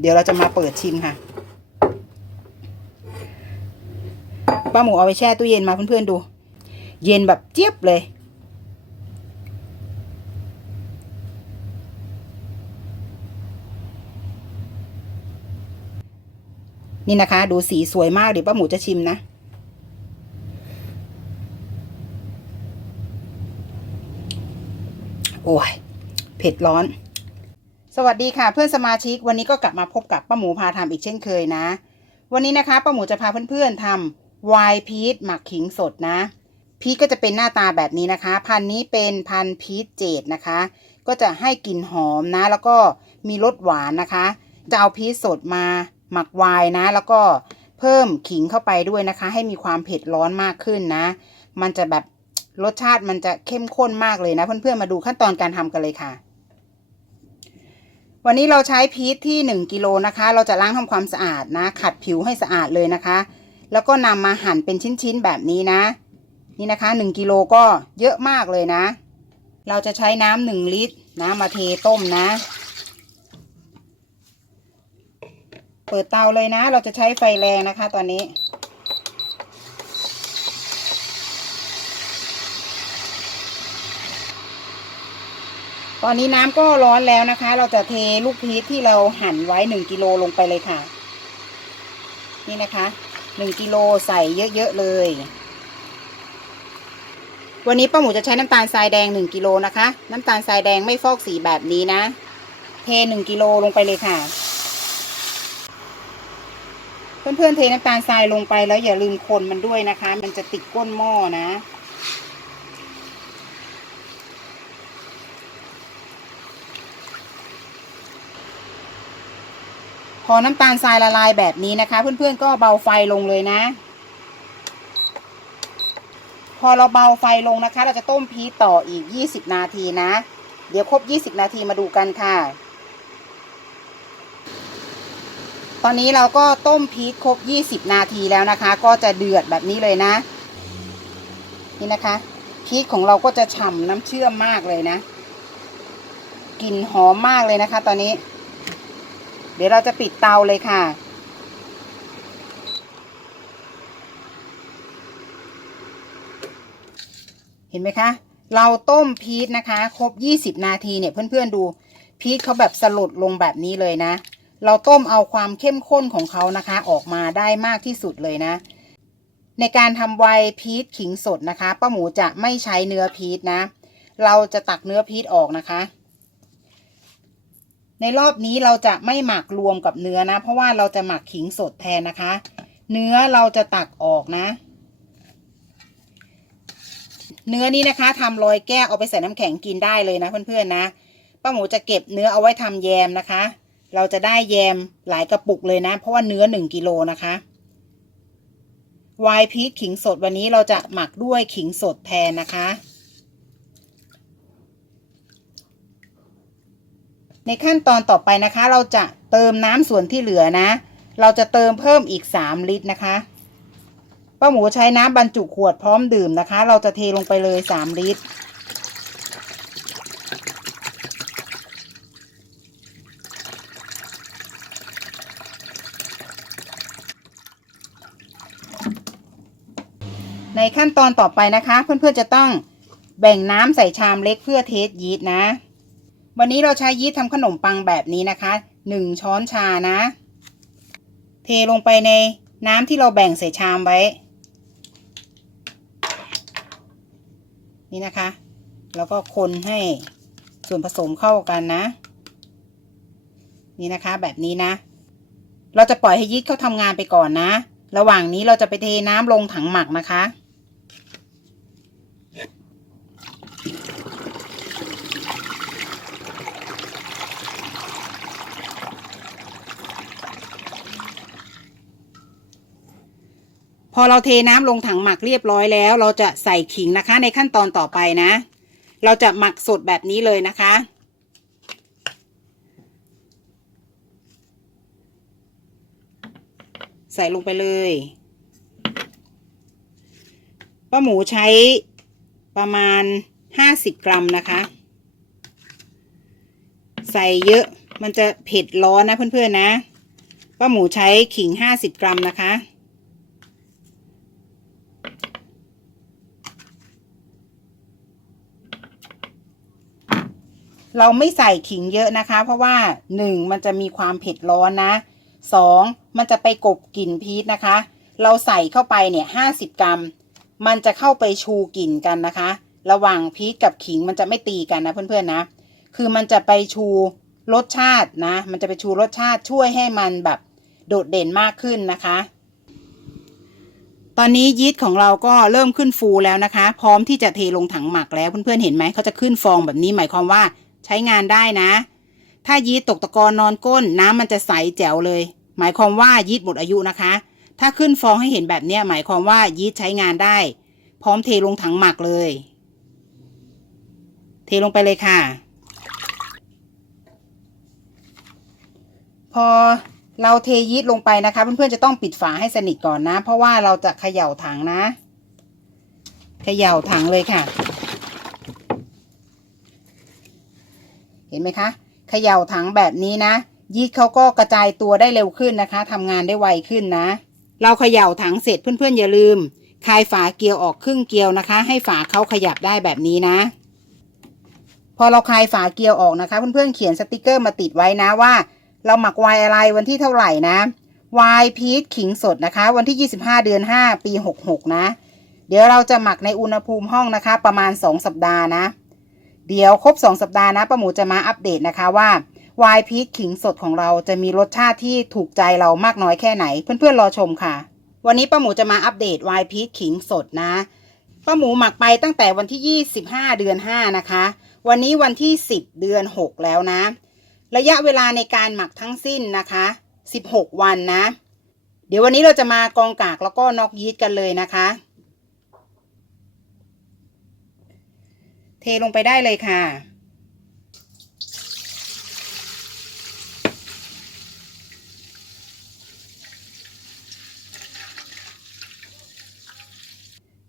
เดี๋ยวเราจะมาเปิดชิมค่ะป้าหมูเอาไปแช่ตู้เย็นมาเพื่อนๆดู เย็นแบบเจี๊ยบเลย นี่นะคะ ดูสีสวยมากเดี๋ยวป้าหมูจะชิมนะโอ้ย เผ็ดร้อน สวัสดีค่ะเพื่อนสมาชิกวันนี้ก็กลับมาพบกับป้าหมูพาทำอีกเช่นเคยนะ วันนี้นะคะป้าหมูจะพาเพื่อนๆทำวายพีชหมักขิงสดนะพีชก็จะเป็นหน้าตาแบบนี้นะคะ พันนี้เป็นพันพีชเจดนะคะ ก็จะให้กลิ่นหอมนะ แล้วก็มีรสหวานนะคะจะเอาพีชสดมาหมักไวน์นะ แล้วก็เพิ่มขิงเข้าไปด้วยนะคะ ให้มีความเผ็ดร้อนมากขึ้นนะ มันจะแบบรสชาติมันจะเข้มข้นมากเลยนะ เพื่อนๆมาดูขั้นตอนการทำกันเลยค่ะ วันนี้เราใช้พีชที่ 1กิโลนะคะ เราจะล้างทำความสะอาดนะ ขัดผิวให้สะอาดเลยนะคะ แล้วก็นำมาหั่นเป็นชิ้นๆแบบนี้นะ นี่นะคะ1กิโลก็เยอะมากเลยนะ เราจะใช้น้ำหนึ่งลิตรนะมาเทต้มนะ เปิดเตาเลยนะ เราจะใช้ไฟแรงนะคะ ตอนนี้ ตอนนี้น้ำก็ร้อนแล้วนะคะ เราจะเทลูกพีชที่เราหั่นไว้หนึ่งกิโลลงไปเลยค่ะ นี่นะคะหนึ่งกิโลใส่เยอะๆเลย วันนี้ป้าหมูจะใช้น้ำตาลทรายแดงหนึ่งกิโลนะคะ น้ำตาลทรายแดงไม่ฟอกสีแบบนี้นะ เทหนึ่งกิโลลงไปเลยค่ะ เพื่อนๆเทน้ำตาลทรายลงไปแล้วอย่าลืมคนมันด้วยนะคะ มันจะติดก้นหม้อนะ อน้ำตาลทรายละลายแบบนี้นะคะ เพื่อนๆก็เบาไฟลงเลยนะ พอเราเบาไฟลงนะคะ เราจะต้มพีต่ออีก 20 นาทีนะ เดี๋ยวครบ 20 นาทีมาดูกันค่ะ ตอนนี้เราก็ต้มพีครบ 20 นาทีแล้วนะคะ ก็จะเดือดแบบนี้เลยนะ นี่นะคะพีชของเราก็จะฉ่ำน้ำเชื่อมมากเลยนะกลิ่นหอมมากเลยนะคะ ตอนนี้ เดี๋ยวเราจะปิดเตาเลยค่ะ เห็นไหมคะ เราต้มพีชนะคะ ครบ 20 นาทีเนี่ยเพื่อนๆดู พีชเขาแบบสลดลงแบบนี้เลยนะ เราต้มเอาความเข้มข้นของเขานะคะ ออกมาได้มากที่สุดเลยนะ ในการทำไวพีชขิงสดนะคะป้าหมูจะไม่ใช้เนื้อพีชนะ เราจะตักเนื้อพีชออกนะคะ ในรอบนี้เราจะไม่หมักรวมกับเนื้อนะ เพราะว่าเราจะหมักขิงสดแทนนะคะ เนื้อเราจะตักออกนะ เนื้อนี้นะคะทำรอยแก้วเอาไปใส่น้ำแข็งกินได้เลยนะเพื่อนๆนะป้าหมูจะเก็บเนื้อเอาไว้ทำแยมนะคะ เราจะได้แยมหลายกระปุกเลยนะ เพราะว่าเนื้อหนึ่งกิโลนะคะวายพีชขิงสดวันนี้เราจะหมักด้วยขิงสดแทนนะคะ ในขั้นตอนต่อไปนะคะ เราจะเติมน้ำส่วนที่เหลือนะ เราจะเติมเพิ่มอีก 3 ลิตรนะคะป้าหมูใช้น้ำบรรจุขวดพร้อมดื่มนะคะ เราจะเทลงไปเลย 3 ลิตร ในขั้นตอนต่อไปนะคะ เพื่อนๆจะต้องแบ่งน้ำใส่ชามเล็กเพื่อเทสยีสต์นะ วันนี้เราใช้ยีสต์ทำขนมปังแบบนี้นะคะหนึ่งช้อนชานะ เทลงไปในน้ำที่เราแบ่งใส่ชามไว้ นี่นะคะ แล้วก็คนให้ส่วนผสมเข้ากันนะ นี่นะคะแบบนี้นะ เราจะปล่อยให้ยีสต์เขาทำงานไปก่อนนะ ระหว่างนี้เราจะไปเทน้ำลงถังหมักนะคะ อเราเทน้ำลงถังหมักเรียบร้อยแล้ว เราจะใส่ขิงนะคะ ในขั้นตอนต่อไปนะ เราจะหมักสดแบบนี้เลยนะคะ ใส่ลงไปเลยป้าหมูใช้ประมาณห้าสิบกรัมนะคะ ใส่เยอะมันจะเผ็ดร้อนนะเพื่อนๆนะป้าหมูใช้ขิงห้าสิบกรัมนะคะ เราไม่ใส่ขิงเยอะนะคะ เพราะว่าหนึ่งมันจะมีความเผ็ดร้อนนะสองมันจะไปกบกลิ่นพีชนะคะ เราใส่เข้าไปเนี่ยห้าสิบกรัม มันจะเข้าไปชูกลิ่นกันนะคะ ระหว่างพีชกับขิงมันจะไม่ตีกันนะเพื่อนๆนะ คือมันจะไปชูรสชาตินะ มันจะไปชูรสชาติช่วยให้มันแบบโดดเด่นมากขึ้นนะคะ ตอนนี้ยีสต์ของเราก็เริ่มขึ้นฟูแล้วนะคะ พร้อมที่จะเทลงถังหมักแล้วเพื่อนๆเห็นไหมเขาจะขึ้นฟองแบบนี้หมายความว่า ใช้งานได้นะ ถ้ายีสต์ตกตะกอนนอนก้นน้ำมันจะใสแจ๋วเลย หมายความว่ายีสต์หมดอายุนะคะ ถ้าขึ้นฟองให้เห็นแบบเนี้ยหมายความว่ายีสต์ใช้งานได้ พร้อมเทลงถังหมักเลย เทลงไปเลยค่ะ พอเราเทยีสต์ลงไปนะคะ เพื่อนๆจะต้องปิดฝาให้สนิทก่อนนะ เพราะว่าเราจะเขย่าถังนะ เขย่าถังเลยค่ะ เห็นไหมคะเขย่าถังแบบนี้นะ ยีสต์เขาก็กระจายตัวได้เร็วขึ้นนะคะทำงานได้ไวขึ้นนะ เราเขย่าถังเสร็จเพื่อนๆอย่าลืมคลายฝาเกลียวออกครึ่งเกลียวนะคะ ให้ฝาเขาขยับได้แบบนี้นะ พอเราคลายฝาเกลียวออกนะคะ เพื่อนๆเขียนสติกเกอร์มาติดไว้นะว่า เราหมักไวน์อะไรวันที่เท่าไหร่นะไวน์พีชขิงสดนะคะ วันที่ 25 เดือน 5 ปี 66 นะ เดี๋ยวเราจะหมักในอุณหภูมิห้องนะคะ ประมาณ 2 สัปดาห์นะ เดี๋ยวครบ 2 สัปดาห์นะป้าหมูจะมาอัปเดตนะคะว่าไวน์พีชขิงสดของเราจะมีรสชาติที่ถูกใจเรามากน้อยแค่ไหน เพื่อนๆรอชมค่ะ วันนี้ป้าหมูจะมาอัปเดตไวน์พีชขิงสดนะป้าหมูหมักไปตั้งแต่วันที่ 25 เดือน 5 นะคะ วันนี้วันที่ 10 เดือน 6 แล้วนะ ระยะเวลาในการหมักทั้งสิ้นนะคะ 16 วันนะ เดี๋ยววันนี้เราจะมากองกากแล้วก็นอกยีสต์กันเลยนะคะ เทลงไปได้เลยค่ะ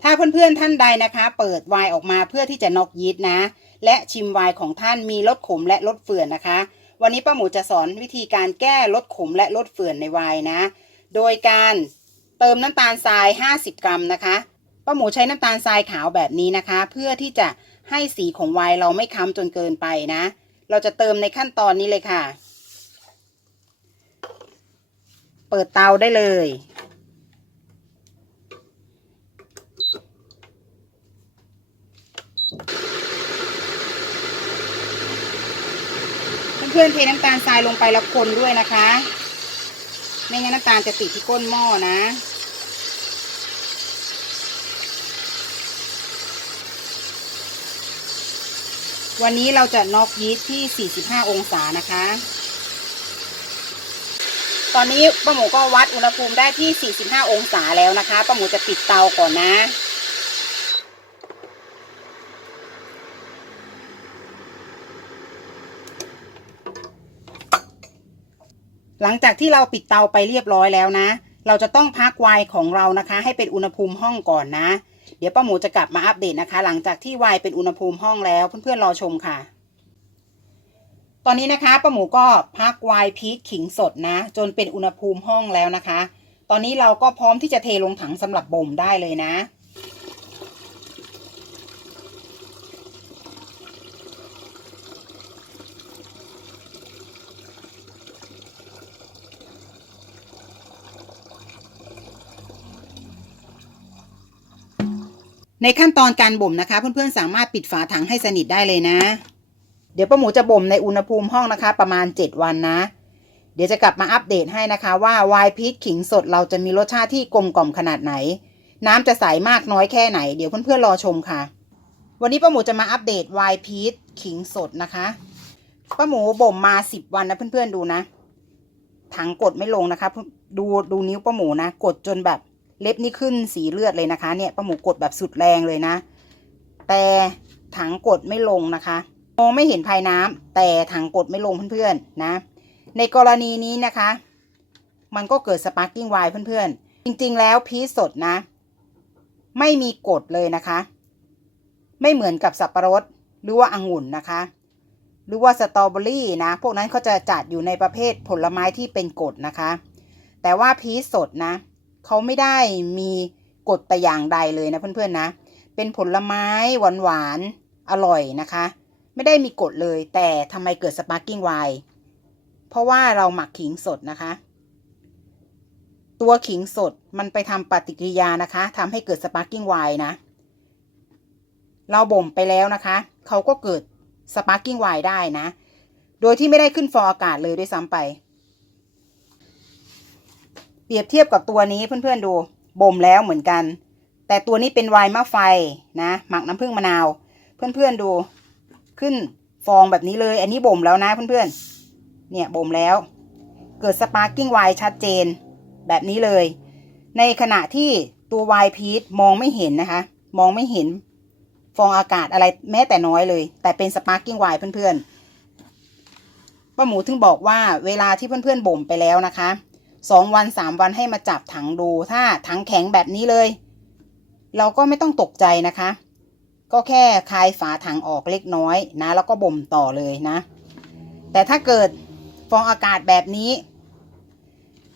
ถ้าเพื่อนๆท่านใดนะคะ เปิดไวน์ออกมาเพื่อที่จะนอกยีสต์นะ และชิมไวน์ของท่านมีลดขมและลดเฟื่อนนะคะ วันนี้ป้าหมูจะสอนวิธีการแก้ลดขมและลดเฟื่อนในไวน์นะ โดยการเติมน้ำตาลทราย 50 กรัมนะคะป้าหมูใช้น้ำตาลทรายขาวแบบนี้นะคะ เพื่อที่จะ ให้สีของไวน์เราไม่ค้ำจนเกินไปนะ เราจะเติมในขั้นตอนนี้เลยค่ะ เปิดเตาได้เลย เพื่อนๆเทน้ำตาลทรายลงไปแล้วคนด้วยนะคะ ไม่งั้นน้ำตาลจะติดที่ก้นหม้อนะ วันนี้เราจะน็อกยีสต์ที่ 45 องศานะคะ ตอนนี้ป้าหมูก็วัดอุณหภูมิได้ที่ 45 องศาแล้วนะคะป้าหมูจะปิดเตาก่อนนะ หลังจากที่เราปิดเตาไปเรียบร้อยแล้วนะ เราจะต้องพักไวน์ของเรานะคะ ให้เป็นอุณหภูมิห้องก่อนนะ เดี๋ยวป้าหมูจะกลับมาอัปเดตนะคะ หลังจากที่วายเป็นอุณหภูมิห้องแล้วเพื่อนๆรอชมค่ะ ตอนนี้นะคะป้าหมูก็พักวายพีชขิงสดนะ จนเป็นอุณหภูมิห้องแล้วนะคะ ตอนนี้เราก็พร้อมที่จะเทลงถังสำหรับบ่มได้เลยนะ ในขั้นตอนการบ่มนะคะ เพื่อนๆสามารถปิดฝาถังให้สนิทได้เลยนะ เดี๋ยวป้าหมูจะบ่มในอุณหภูมิห้องนะคะ ประมาณ 7 วันนะ เดี๋ยวจะกลับมาอัปเดตให้นะคะ ว่าวน์พีชขิงสดเราจะมีรสชาติที่กลมกล่อมขนาดไหน น้ำจะใสมากน้อยแค่ไหน เดี๋ยวเพื่อนๆรอชมค่ะ วันนี้ป้าหมูจะมาอัปเดตวน์พีชขิงสดนะคะป้าหมูบ่มมา10วันนะเพื่อนๆดูนะถังกดไม่ลงนะคะ ดูดูนิ้วป้าหมูนะ กดจนแบบ เล็บนี่ขึ้นสีเลือดเลยนะคะ เนี่ยป้าหมูกดแบบสุดแรงเลยนะ แต่ถังกดไม่ลงนะคะมองไม่เห็นภายน้ำแต่ถังกดไม่ลงเพื่อนๆนะ ในกรณีนี้นะคะ มันก็เกิดสปาร์กิ้งไวน์เพื่อนๆ จริงๆ แล้วพีชสดนะ ไม่มีกฎเลยนะคะ ไม่เหมือนกับสับปะรดหรือว่าองุ่นนะคะ หรือว่าสตรอเบอรี่นะ พวกนั้นเขาจะจัดอยู่ในประเภทผลไม้ที่เป็นกดนะคะ แต่ว่าพีชสดนะ เขาไม่ได้มีกรดแต่อย่างใดเลยนะเพื่อนๆนะ เป็นผลไม้หวานๆอร่อยนะคะ ไม่ได้มีกรดเลยแต่ทำไมเกิดสปาร์กิ้งไวน์เพราะว่าเราหมักขิงสดนะคะ ตัวขิงสดมันไปทำปฏิกิริยานะคะทำให้เกิดสปาร์กิ้งไวน์นะ เราบ่มไปแล้วนะคะเขาก็เกิดสปาร์กิ้งไวน์ได้นะ โดยที่ไม่ได้ขึ้นฟองอากาศเลยด้วยซ้ำไป เปรียบเทียบกับตัวนี้เพื่อนๆดูบ่มแล้วเหมือนกัน แต่ตัวนี้เป็นไวน์มะไฟนะ หมักน้ำผึ้งมะนาว เพื่อนๆดู ขึ้นฟองแบบนี้เลย อันนี้บ่มแล้วนะเพื่อนๆ เนี่ยบ่มแล้ว เกิดสปาร์กิ้งไวน์ชัดเจนแบบนี้เลย ในขณะที่ตัวไวน์พีชมองไม่เห็นนะคะ มองไม่เห็นฟองอากาศอะไรแม้แต่น้อยเลย แต่เป็นสปาร์กิ้งไวน์เพื่อนๆป้าหมูถึงบอกว่าเวลาที่เพื่อนๆบ่มไปแล้วนะคะ สองวันสามวันให้มาจับถังดูถ้าถังแข็งแบบนี้เลย เราก็ไม่ต้องตกใจนะคะ ก็แค่คลายฝาถังออกเล็กน้อยนะ แล้วก็บ่มต่อเลยนะ แต่ถ้าเกิดฟองอากาศแบบนี้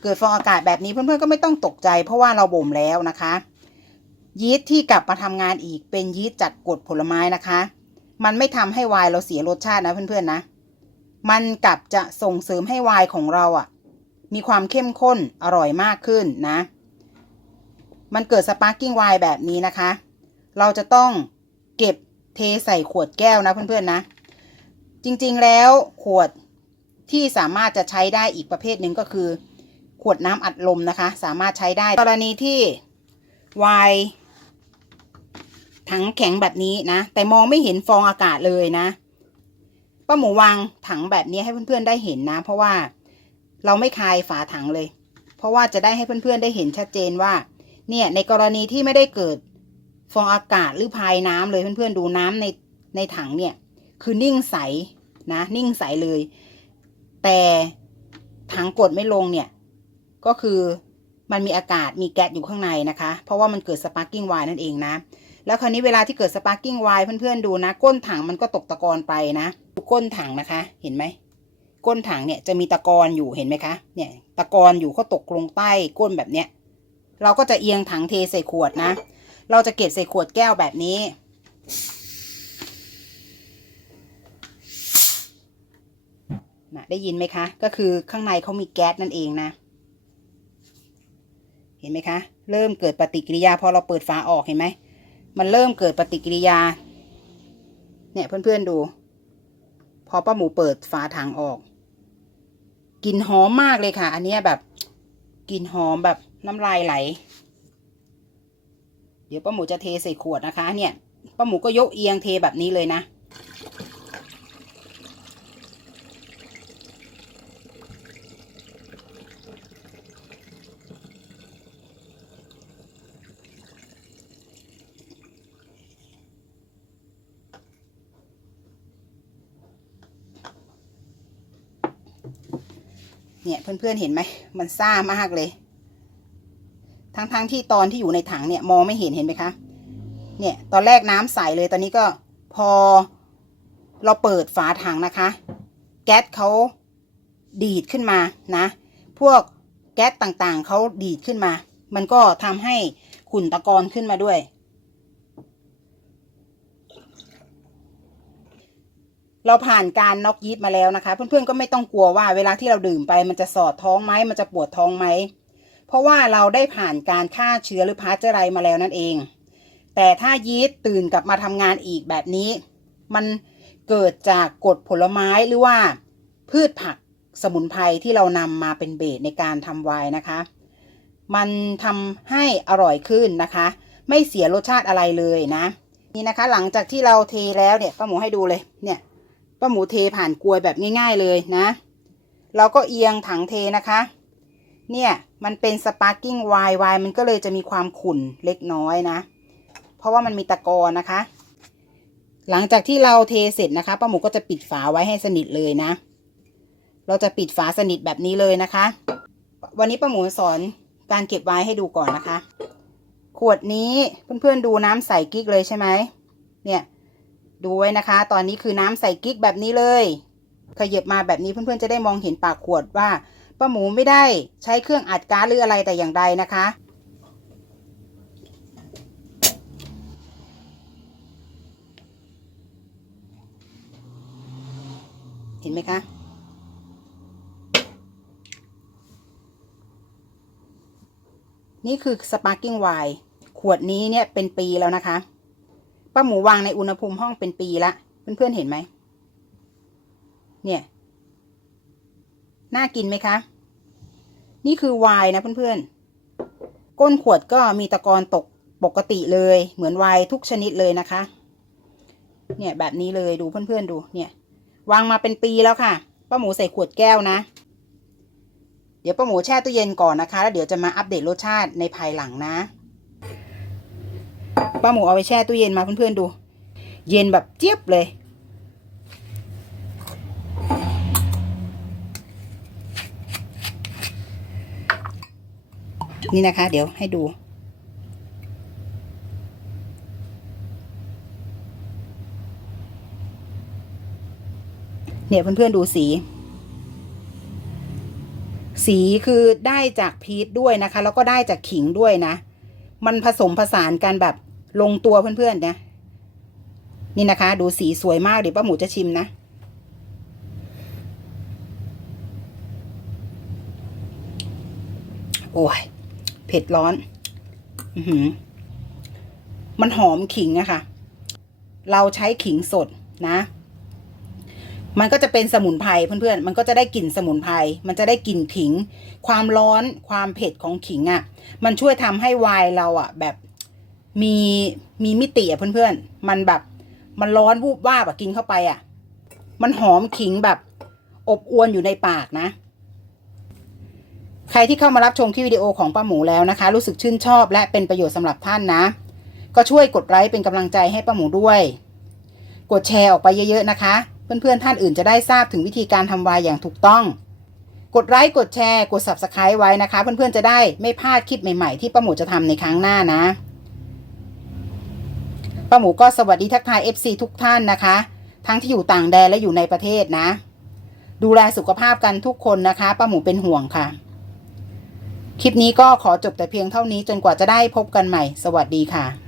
เกิดฟองอากาศแบบนี้เพื่อนๆก็ไม่ต้องตกใจ เพราะว่าเราบ่มแล้วนะคะ ยีสต์ที่กลับมาทำงานอีกเป็นยีสต์จัดกรดผลไม้นะคะ มันไม่ทำให้วน์เราเสียรสชาตินะเพื่อนๆนะ มันกลับจะส่งเสริมให้วน์ของเราอะ่ะ มีความเข้มข้นอร่อยมากขึ้นนะ มันเกิดสปาร์กิ้งไวน์แบบนี้นะคะ เราจะต้องเก็บเทใส่ขวดแก้วนะเพื่อนๆนะ จริงๆแล้วขวดที่สามารถจะใช้ได้อีกประเภทหนึ่งก็คือ ขวดน้ำอัดลมนะคะ สามารถใช้ได้กรณีที่ไวน์ถังแข็งแบบนี้นะ แต่มองไม่เห็นฟองอากาศเลยนะป้าหมูวางถังแบบนี้ให้เพื่อนๆได้เห็นนะ เพราะว่า เราไม่คายฝาถังเลย เพราะว่าจะได้ให้เพื่อนๆได้เห็นชัดเจนว่า เนี่ยในกรณีที่ไม่ได้เกิดฟองอากาศหรือพายน้ำเลยเพื่อนๆดูน้ำในในถังเนี่ย คือนิ่งใสนะนิ่งใสเลย แต่ถังกดไม่ลงเนี่ย ก็คือมันมีอากาศมีแก๊สอยู่ข้างในนะคะ เพราะว่ามันเกิดสปาร์กิ้งไวน์นั่นเองนะ แล้วคราวนี้เวลาที่เกิดสปาร์กิ้งไวน์เพื่อนๆดูนะ ก้นถังมันก็ตกตะกอนไปนะก้นถังนะคะ เห็นไหม ก้นถังเนี่ยจะมีตะกอนอยู่เห็นไหมคะ เนี่ยตะกอนอยู่ก็ตกลงใต้ก้นแบบเนี้ย เราก็จะเอียงถังเทใส่ขวดนะ เราจะเก็บใส่ขวดแก้วแบบนี้ นะได้ยินไหมคะ ก็คือข้างในเขามีแก๊สนั่นเองนะ เห็นไหมคะ เริ่มเกิดปฏิกิริยาพอเราเปิดฝาออกเห็นไหม มันเริ่มเกิดปฏิกิริยา เนี่ยเพื่อนๆดูพอป้าหมูเปิดฝาถังออก กลิ่นหอมมากเลยค่ะ อันนี้แบบกลิ่นหอมแบบน้ำลายไหล เดี๋ยวป้าหมูจะเทใส่ขวดนะคะ เนี่ยป้าหมูก็ยกเอียงเทแบบนี้เลยนะ เนี่ยเพื่อนๆเห็นไหมมันซ่ามากเลย ทั้งๆทที่ตอนที่อยู่ในถังเนี่ยมองไม่เห็นเห็นไหมคะเนี่ยตอนแรกน้ำใสเลยตอนนี้ก็พอเราเปิดฝาถังนะคะ แก๊สเขาดีดขึ้นมานะ พวกแก๊สต่างๆเขาดีดขึ้นมา มันก็ทำให้ขุ่นตะกอนขึ้นมาด้วย เราผ่านการน็อกยีสต์มาแล้วนะคะ เพื่อนๆก็ไม่ต้องกลัวว่าเวลาที่เราดื่มไป มันจะสอดท้องไหมมันจะปวดท้องไหมเพราะว่าเราได้ผ่านการฆ่าเชื้อหรือพาสเจอไรมาแล้วนั่นเอง แต่ถ้ายีสต์ตื่นกลับมาทำงานอีกแบบนี้ มันเกิดจากกรดผลไม้หรือว่า พืชผักสมุนไพรที่เรานำมาเป็นเบสในการทำไวน์นะคะ มันทำให้อร่อยขึ้นนะคะ ไม่เสียรสชาติอะไรเลยนะ นี่นะคะหลังจากที่เราเทแล้วเนี่ยป้าหมูให้ดูเลยเนี่ย ป้าหมูเทผ่านกลวยแบบง่าย ๆเลยนะ เราก็เอียงถังเทนะคะ เนี่ยมันเป็นสปาร์กิ้งไวน์ไวน์มันก็เลยจะมีความขุ่นเล็กน้อยนะ เพราะว่ามันมีตะกอนนะคะ หลังจากที่เราเทเสร็จนะคะป้าหมูก็จะปิดฝาไว้ให้สนิทเลยนะ เราจะปิดฝาสนิทแบบนี้เลยนะคะ วันนี้ป้าหมูสอนการเก็บไว้ให้ดูก่อนนะคะ ขวดนี้เพื่อนๆดูน้ำใสกิ๊กเลยใช่ไหมเนี่ย ดูไว้นะคะ ตอนนี้คือน้ำใส่กิ๊กแบบนี้เลยขยับมาแบบนี้เพื่อนๆจะได้มองเห็นปากขวดว่าป้าหมูไม่ได้ใช้เครื่องอัดก๊าซหรืออะไรแต่อย่างใดนะคะ เห็นไหมคะนี่คือสปาร์กิ้งไวน์ขวดนี้เนี่ยเป็นปีแล้วนะคะ ป้าหมูวางในอุณหภูมิห้องเป็นปีละ เพื่อนๆเห็นไหม เนี่ย น่ากินไหมคะ นี่คือไวน์นะเพื่อนๆ ก้นขวดก็มีตะกอนตกปกติเลย เหมือนไวน์ทุกชนิดเลยนะคะ เนี่ยแบบนี้เลยดูเพื่อนๆดู เนี่ย วางมาเป็นปีแล้วค่ะ ป้าหมูใส่ขวดแก้วนะ เดี๋ยวป้าหมูแช่ตู้เย็นก่อนนะคะ แล้วเดี๋ยวจะมาอัปเดตรสชาติในภายหลังนะ ป้าหมูเอาไปแช่ตู้เย็นมาเพื่อนๆดู เย็นแบบเจี๊ยบเลย นี่นะคะ เดี๋ยวให้ดู เนี่ยเพื่อนๆดูสีสีคือได้จากพีชด้วยนะคะ แล้วก็ได้จากขิงด้วยนะ มันผสมผสานกันแบบ ลงตัวเพื่อนๆนะ นี่นะคะ ดูสีสวยมากเดี๋ยวป้าหมูจะชิมนะ โอ้ย เผ็ดร้อน อือหือ มันหอมขิงอะค่ะ เราใช้ขิงสดนะ มันก็จะเป็นสมุนไพรเพื่อนๆ มันก็จะได้กลิ่นสมุนไพร มันจะได้กลิ่นขิง ความร้อน ความเผ็ดของขิงอะ่ะ มันช่วยทำให้ไวน์เราอะ่ะ แบบ มีมีมิติอะ่ะเพื่อนๆ มันแบบมันร้อนวูบวาบอะกินเข้าไปอะ่ะ มันหอมขิงแบบอบอวนอยู่ในปากนะ ใครที่เข้ามารับชมคลิปวิดีโอของป้าหมูแล้วนะคะ รู้สึกชื่นชอบและเป็นประโยชน์สำหรับท่านนะ ก็ช่วยกดไลค์เป็นกำลังใจให้ป้าหมูด้วย กดแชร์ออกไปเยอะๆนะคะ เพื่อนๆท่านอื่นจะได้ทราบถึงวิธีการทำวายอย่างถูกต้อง กดไลค์กดแชร์ กด subscribe ไว้นะคะ เพื่อนๆจะได้ไม่พลาดคลิปใหม่ๆที่ป้าหมูจะทำในครั้งหน้านะ ป้าหมูก็สวัสดีทักทาย FC ทุกท่านนะคะ ทั้งที่อยู่ต่างแดนและอยู่ในประเทศนะ ดูแลสุขภาพกันทุกคนนะคะป้าหมูเป็นห่วงค่ะ คลิปนี้ก็ขอจบแต่เพียงเท่านี้จนกว่าจะได้พบกันใหม่ สวัสดีค่ะ